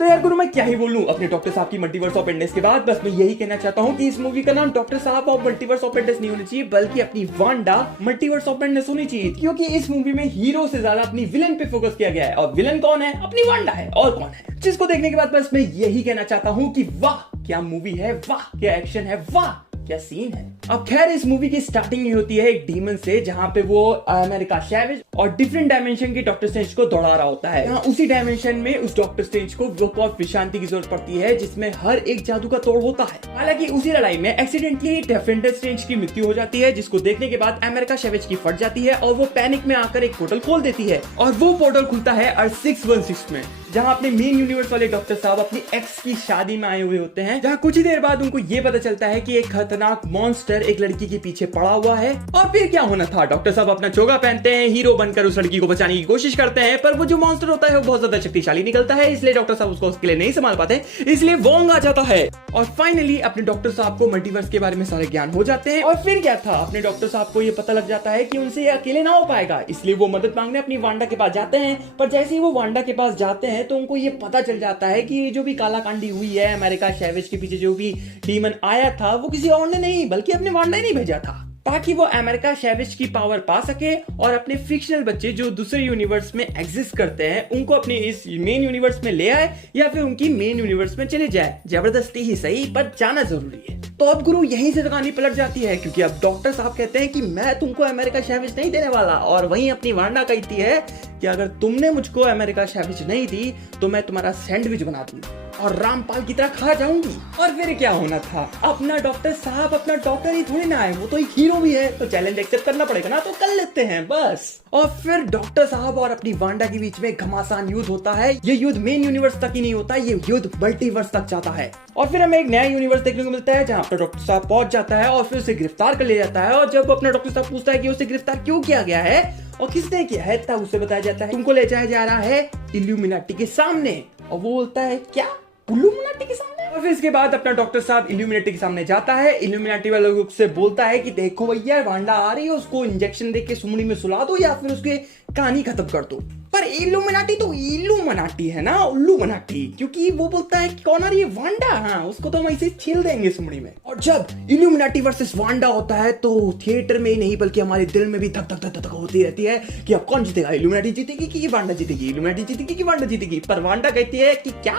तो यार गुरु मैं क्या ही बोलूं अपने डॉक्टर साहब की मल्टीवर्स ऑफ मैडनेस के बाद। बस मैं यही कहना चाहता हूं कि इस मूवी का नाम डॉक्टर साहब ऑफ मल्टीवर्स ऑफ मैडनेस नहीं होना चाहिए, बल्कि अपनी वांडा मल्टीवर्स ऑफ मैडनेस होनी चाहिए, क्योंकि इस मूवी में हीरो से ज्यादा अपनी विलन पे फोकस किया गया है। और विलन कौन है? अपनी वांडा है, और कौन है? जिसको देखने के बाद बस मैं यही कहना चाहता हूँ कि वाह क्या मूवी है, वाह क्या एक्शन है, वाह क्या सीन है। अब खैर इस मूवी की स्टार्टिंग ही होती है एक डीमन से, जहां पे वो अमेरिका सैवेज और डिफरेंट डायमेंशन के डॉक्टर स्ट्रेंज को दौड़ा रहा होता है। यहाँ उसी डायमेंशन में उस डॉक्टर स्ट्रेंज को बुक ऑफ विशांति की जरूरत पड़ती है, जिसमें हर एक जादू का तोड़ होता है। हालांकि उसी लड़ाई में एक्सीडेंटली डेफिनेटर स्ट्रेंज की मृत्यु हो जाती है, जिसको देखने के बाद अमेरिका सैवेज की फट जाती है और वो पैनिक में आकर एक पोर्टल खोल देती है। और वो पोर्टल खुलता है अर्थ 616 में, जहां अपने मेन यूनिवर्स वाले डॉक्टर साहब अपनी एक्स की शादी में आए हुए होते हैं। जहां कुछ ही देर बाद उनको ये पता चलता है कि एक खतरनाक मॉन्स्टर एक लड़की के पीछे पड़ा हुआ है। और फिर क्या होना था, डॉक्टर साहब अपना चोगा पहनते हैं, हीरो बनकर उस लड़की को बचाने की कोशिश करते हैं, पर वो जो मॉन्स्टर होता है वो बहुत ज्यादा शक्तिशाली निकलता है, इसलिए डॉक्टर साहब उसको उसके लिए नहीं संभाल पाते, इसलिए वोंग आ जाता है। और फाइनली अपने डॉक्टर साहब को मल्टीवर्स के बारे में सारे ज्ञान हो जाते हैं। और फिर क्या था, अपने डॉक्टर साहब को ये पता लग जाता है कि उनसे ये अकेले ना हो पाएगा, इसलिए वो मदद मांगने अपनी वांडा के पास जाते हैं। पर जैसे ही वो वांडा के पास जाते हैं तो उनको ये पता चल जाता है कि ये जो भी काला कांडी हुई है, अमेरिका सैवेज के पीछे जो भी डीमन आया था, वो किसी और ने नहीं बल्कि अपने वांडा ही नहीं भेजा था, ताकि वो अमेरिका सैवेज की पावर पा सके और अपने फिक्शनल बच्चे जो दूसरे यूनिवर्स में एग्जिस्ट करते हैं उनको अपने इस मेन यूनिवर्स में ले आए, या फिर उनकी मेन यूनिवर्स में चले जाए। जबरदस्ती ही सही, पर जाना जरूरी है। तो अब गुरु यहीं से कहानी पलट जाती है, क्योंकि अब डॉक्टर साहब कहते हैं कि मैं तुमको अमेरिका सैवेज नहीं देने वाला, और वहीं अपनी वांडा कहती है कि अगर तुमने मुझको अमेरिका सैवेज नहीं दी तो मैं तुम्हारा सैंडविच बना दूंगी और रामपाल की तरह खा जाऊंगी। और फिर क्या होना था, अपना डॉक्टर साहब अपना डॉक्टर ही थोड़ी ना है, वो तो एक हीरो भी है, तो चैलेंज एक्सेप्ट करना पड़ेगा ना, तो कर लेते हैं बस। और फिर डॉक्टर साहब और अपनी वांडा के बीच में घमासान युद्ध होता है। ये युद्ध मेन यूनिवर्स तक ही नहीं होता, ये युद्ध मल्टीवर्स तक जाता है। और फिर हमें एक नया यूनिवर्स देखने को मिलता है, जहां पर डॉक्टर साहब पहुंच जाता है और फिर उसे गिरफ्तार कर ले जाता है। और जब अपना डॉक्टर साहब पूछता है कि उसे गिरफ्तार क्यों किया गया है और किसने किया है, तब उसे बताया जाता है तुमको ले जाया जा रहा है इल्यूमिनाटी के सामने। और वो बोलता है क्या, इल्यूमिनाटी के सामने? और फिर इसके बाद अपना डॉक्टर साहब इल्यूमिनाटी के सामने जाता है, इल्यूमिनाटी वाले लोग से बोलता है कि देखो भैया वांडा आ रही है, उसको इंजेक्शन देके सुमड़ी में सुला दो या फिर उसके कहानी खत्म कर दो। पर इल्यूमिनाटी तो इल्यूमिनाटी है ना, उल्लूमिनाटी, क्योंकि वो बोलता है कि कौन आ रही है, वांडा, हाँ उसको तो हम ऐसे छील देंगे सुमड़ी में। और जब इल्यूमिनाटी वर्सेस वांडा होता है तो थिएटर में ही नहीं बल्कि हमारे दिल में भी धक धक धक धक होती रहती है कि अब कौन जीतेगा, इल्यूमिनाटी जीतेगी कि वांडा जीतेगी, इल्यूमिनाटी जीतेगी कि वांडा जीतेगी। पर वांडा कहती है कि क्या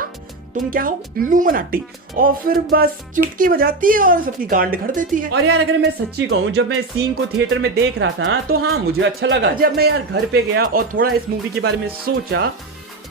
तुम क्या हो, इल्यूमिनाटी, और फिर बस चुटकी बजाती है और सबकी गांड कर देती है। और यार अगर मैं सच्ची कहूँ, जब मैं इस सीन को थिएटर में देख रहा था तो हाँ मुझे अच्छा लगा। जब मैं यार घर पे गया और थोड़ा इस मूवी के बारे में सोचा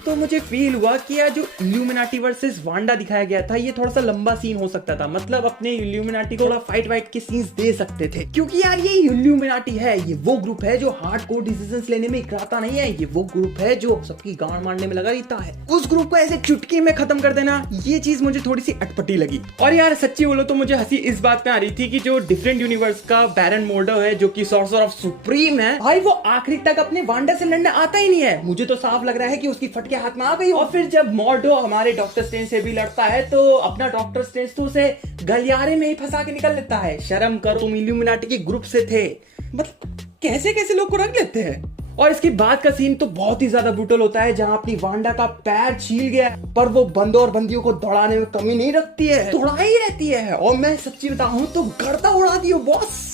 तो मुझे फील हुआ कि यार जो इल्यूमिनाटी वर्सेस वांडा दिखाया गया था, ये थोड़ा सा लंबा सीन हो सकता था। मतलब अपने इल्यूमिनाटी को थोड़ा फाइट वाइट के सीन्स दे सकते थे, क्योंकि यार ये इल्यूमिनाटी है, ये वो ग्रुप है जो हार्डकोर डिसीजंस लेने में इकराता नहीं है, ये वो ग्रुप है जो सबकी गांड मारने में लगा रहता है। उस ग्रुप को ऐसे चुटकी में खत्म कर देना, ये चीज मुझे थोड़ी सी अटपटी लगी। और यार सच्ची बोलो तो मुझे हंसी इस बात पे आ रही थी कि जो डिफरेंट यूनिवर्स का बैरन मोर्डो है, जो कि सॉर्सर ऑफ सुप्रीम है, भाई वो आखिरी तक अपने वांडा से लड़ने आता ही नहीं है। मुझे तो साफ लग रहा है कि उसकी फटके हाथ में आ गई। और फिर जब मोर्डो हमारे डॉक्टर स्ट्रेंज से भी लड़ता है तो अपना डॉक्टर स्ट्रेंज तो उसे गलियारे में ही फंसा के निकल लेता है। शर्म करो, तुम इल्यूमिनाटी के ग्रुप से थे, मतलब कैसे कैसे लोग को रख लेते हैं। और इसके बाद का सीन तो बहुत ही ज्यादा ब्रूटल होता है, जहां अपनी वांडा का पैर छील गया, पर वो बंदों और बंदियों को दौड़ाने में कमी नहीं रखती है, दौड़ा ही रहती है। और मैं सच्ची बताऊं तो गर्दा उड़ा दियो बॉस।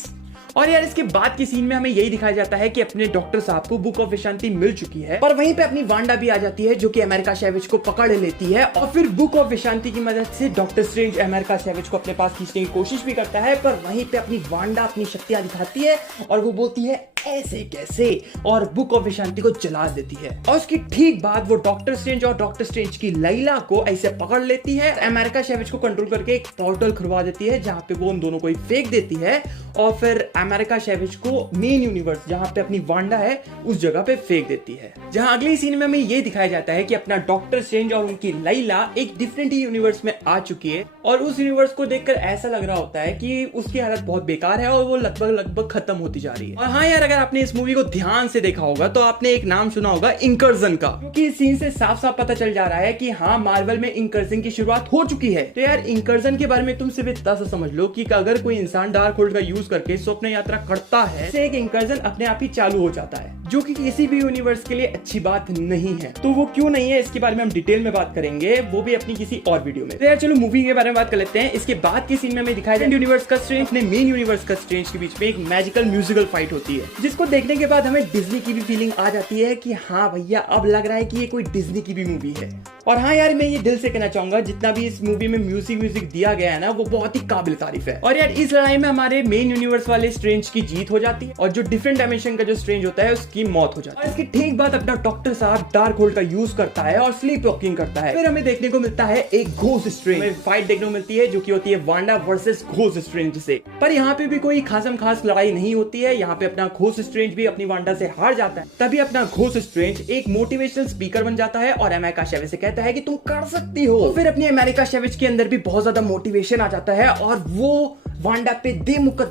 और यार इसके बाद की सीन में हमें यही दिखाया जाता है कि अपने डॉक्टर साहब को बुक ऑफ विशांति मिल चुकी है, पर वहीं पे अपनी वांडा भी आ जाती है, जो कि अमेरिका सैवेज को पकड़ लेती है। और फिर बुक ऑफ विशांति की मदद से डॉक्टर स्ट्रेंज अमेरिका सैवेज को अपने पास खींचने की कोशिश भी करता है, पर वहीं पे अपनी वांडा अपनी शक्तियां दिखाती है और वो बोलती है ऐसे कैसे, और बुक ऑफ विशांति को जला देती है। और उसकी ठीक बाद वो डॉक्टर स्ट्रेंज और डॉक्टर स्ट्रेंज की लैला को ऐसे पकड़ लेती है, अमेरिका सैवेज को कंट्रोल करके एक पोर्टल खुलवा देती है, जहां पे वो उन दोनों को ही फेंक देती है। और फिर अमेरिका सैवेज को मेन यूनिवर्स जहां पे अपनी वांडा है उस जगह पे फेंक देती है। जहां अगली सीन में हमें ये दिखाया जाता है कि अपना डॉक्टर स्ट्रेंज और उनकी लैला एक डिफरेंट ही यूनिवर्स में आ चुकी है, और उस यूनिवर्स को देखकर ऐसा लग रहा होता है कि उसकी हालत बहुत बेकार है और वो लगभग खत्म होती जा रही है। और हाँ यार अगर अगर आपने इस मूवी को ध्यान से देखा होगा तो आपने एक नाम सुना होगा इंकर्जन का, क्योंकि इस सीन से साफ साफ पता चल जा रहा है कि हाँ, मार्वल में इंकर्जन की शुरुआत हो चुकी है। तो यार इंकर्जन के बारे में तुम सिर्फ इतना सा समझ लो कि अगर कोई इंसान डार्क होल्ड का यूज करके स्वप्न यात्रा करता है, एक इंकर्जन अपने आप ही चालू हो जाता है, जो कि किसी भी यूनिवर्स के लिए अच्छी बात नहीं है। तो वो क्यों नहीं है, इसके बारे में हम डिटेल में बात करेंगे, वो भी अपनी किसी और वीडियो में। तो यार चलो मूवी के बारे में बात कर लेते हैं। इसके बाद की सीन में हमें दिखाया जाए यूनिवर्स का स्ट्रेंज अपने मेन यूनिवर्स का स्ट्रेंज के बीच में एक मैजिकल म्यूजिकल फाइट होती है, जिसको देखने के बाद हमें डिज्नी की भी फीलिंग आ जाती है कि हाँ भैया, अब लग रहा है कि ये कोई डिज्नी की भी मूवी है। और हाँ यार, मैं ये दिल से कहना चाहूंगा, जितना भी इस मूवी में म्यूजिक दिया गया है ना, वो बहुत ही काबिल तारीफ है। और यार इस लड़ाई में हमारे मेन यूनिवर्स वाले स्ट्रेंज की जीत हो जाती है और जो डिफरेंट डायमेंशन का जो स्ट्रेंज होता है उसकी मौत हो जाती है। और इसकी ठीक बाद अपना डॉक्टर साहब डार्क होल्ड का यूज करता है और स्लीप वॉकिंग करता है। फिर हमें देखने को मिलता है एक घोस्ट स्ट्रेंज फाइट देखने को मिलती है, जो की होती है वांडा वर्सेस घोस्ट स्ट्रेंज से। पर यहाँ पे भी कोई खासम खास लड़ाई नहीं होती है। यहाँ पे अपना घोस्ट स्ट्रेंज भी अपनी वांडा से हार जाता है। तभी अपना घोस्ट स्ट्रेंज एक मोटिवेशनल स्पीकर बन जाता है और अमेरिका शेवेज से कहता है कि तुम कर सकती हो। तो फिर अपनी अमेरिका शेवेज के अंदर भी बहुत ज्यादा मोटिवेशन आ जाता है और वो वांडा पे दे मुक्का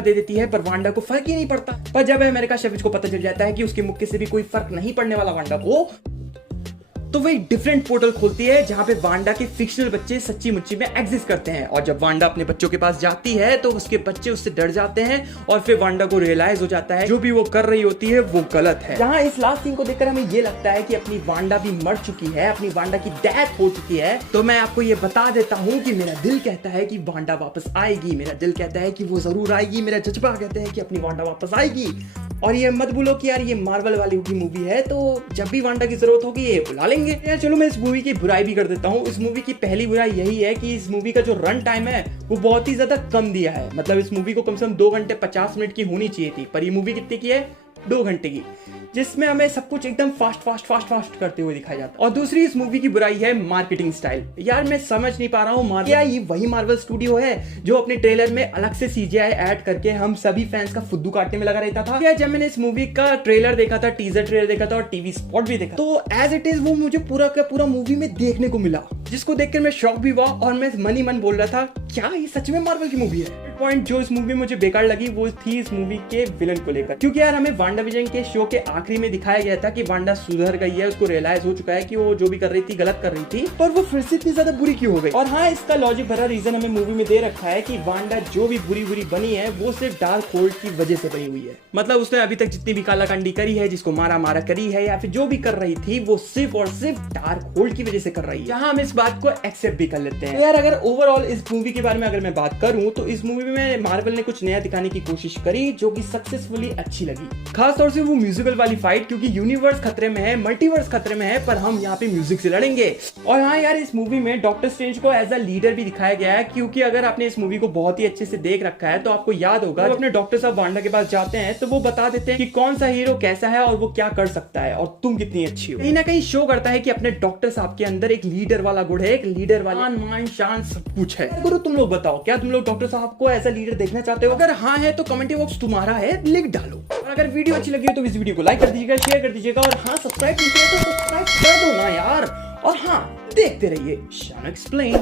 दे देती है, पर वांडा को फर्क ही नहीं पड़ता। पर जब अमेरिका शेवेज को पता चल जाता है कि उसके मुक्के से भी कोई फर्क नहीं पड़ने वाला वांडा को, तो वो एक डिफरेंट पोर्टल खोलती है जहां पे वांडा के फिक्शनल बच्चे सच्ची मुच्ची में एग्जिस्ट करते हैं। और जब वांडा अपने बच्चों के पास जाती है तो उसके बच्चे उससे डर जाते हैं और फिर वांडा को रियलाइज हो जाता है जो भी वो कर रही होती है वो गलत है। जहां इस लास्ट सीन को देखकर हमें ये लगता है कि अपनी वांडा भी मर चुकी है, अपनी वांडा की डेथ हो चुकी है। तो मैं आपको ये बता देता हूँ कि मेरा दिल कहता है कि वांडा वापस आएगी, मेरा दिल कहता है कि वो जरूर आएगी, मेरा जज्बा कहता है कि अपनी वांडा वापस आएगी। और ये मत बोलो कि यार ये मार्वल वाली की मूवी है तो जब भी वांडा की जरूरत होगी ये बुला लेंगे। यार चलो मैं इस मूवी की बुराई भी कर देता हूँ। इस मूवी की पहली बुराई यही है कि इस मूवी का जो रन टाइम है वो बहुत ही ज्यादा कम दिया है। मतलब इस मूवी को कम से कम 2 घंटे 50 मिनट की होनी चाहिए थी, पर ये मूवी कितने की है, 2 घंटे की, जिसमें हमें सब कुछ एकदम फास्ट करते हुए दिखाया जाता है। और दूसरी इस मूवी की बुराई है मार्केटिंग स्टाइल। यार मैं समझ नहीं पा रहा हूँ, क्या ये वही मार्वल स्टूडियो है जो अपने ट्रेलर में अलग से CGI ऐड करके हम सभी फैंस का फुद्दू काटने में लगा रहता था। यार जब मैंने इस मूवी का ट्रेलर देखा था, टीजर ट्रेलर देखा था और टीवी स्पॉट भी देखा, तो एज इट इज वो मुझे पूरा का पूरा मूवी में देखने को मिला, जिसको देखकर मैं शॉक भी हुआ और मैं मन ही मन बोल रहा था क्या ये सच में मार्वल की मूवी है। पॉइंट जो इस मूवी में मुझे बेकार लगी वो थी इस मूवी के विलन को लेकर, क्योंकि यार हमें वांडा विजन के शो के आखिरी में दिखाया गया था कि वांडा सुधर गई है, उसको रियलाइज हो चुका है कि वो जो भी कर रही थी गलत कर रही थी, पर वो फिर से इतनी ज्यादा बुरी क्यों हो गई। और हाँ, इसका लॉजिक भरा रीजन हमें मूवी में दे रखा है कि वांडा जो भी बुरी बनी है वो सिर्फ डार्क होल्ड की वजह से बनी हुई है। मतलब उसने अभी तक जितनी भी कालाकांडी करी है, जिसको मारा करी है या फिर जो भी कर रही थी, वो सिर्फ और सिर्फ डार्क होल्ड की वजह से कर रही है। जहां हम इस बात को एक्सेप्ट भी कर लेते हैं। तो यार अगर ओवरऑल इस मूवी के बारे में अगर मैं बात करूं तो इस मूवी में मार्वल ने कुछ नया दिखाने की कोशिश करी जो कि सक्सेसफुली अच्छी लगी। खास तौर से वो म्यूजिकल वाली फाइट, क्योंकि यूनिवर्स खतरे में है, मल्टीवर्स खतरे में है, पर हम यहाँ पे म्यूजिक से लड़ेंगे। और हाँ यार, इस मूवी में डॉक्टर स्ट्रेंज को एज अ लीडर भी दिखाया गया है, क्योंकि अगर आपने इस मूवी को बहुत ही अच्छे से देख रखा है तो आपको याद होगा जब अपने डॉक्टर साहब वांडा के पास जाते हैं तो वो बता देते हैं कि कौन सा हीरो कैसा है और वो क्या कर सकता है और तुम कितनी अच्छी हो। कहीं ना कहीं शो करता है कि अपने डॉक्टर साहब के अंदर एक लीडर वाला गुण है, एक लीडर वाला मान शान सब कुछ है। गुरु तुम लोग बताओ, क्या तुम लोग डॉक्टर साहब को एज अ लीडर देखना चाहते हो? अगर हाँ है तो कमेंट बॉक्स तुम्हारा है, लिख डालो। और अगर वीडियो अच्छी लगी हो तो इस वीडियो को लाइक कर दीजिएगा, शेयर कर दीजिएगा और हाँ, सब्सक्राइब नहीं किया तो सब्सक्राइब कर दो ना यार। और हाँ, देखते रहिए शान एक्सप्लेन।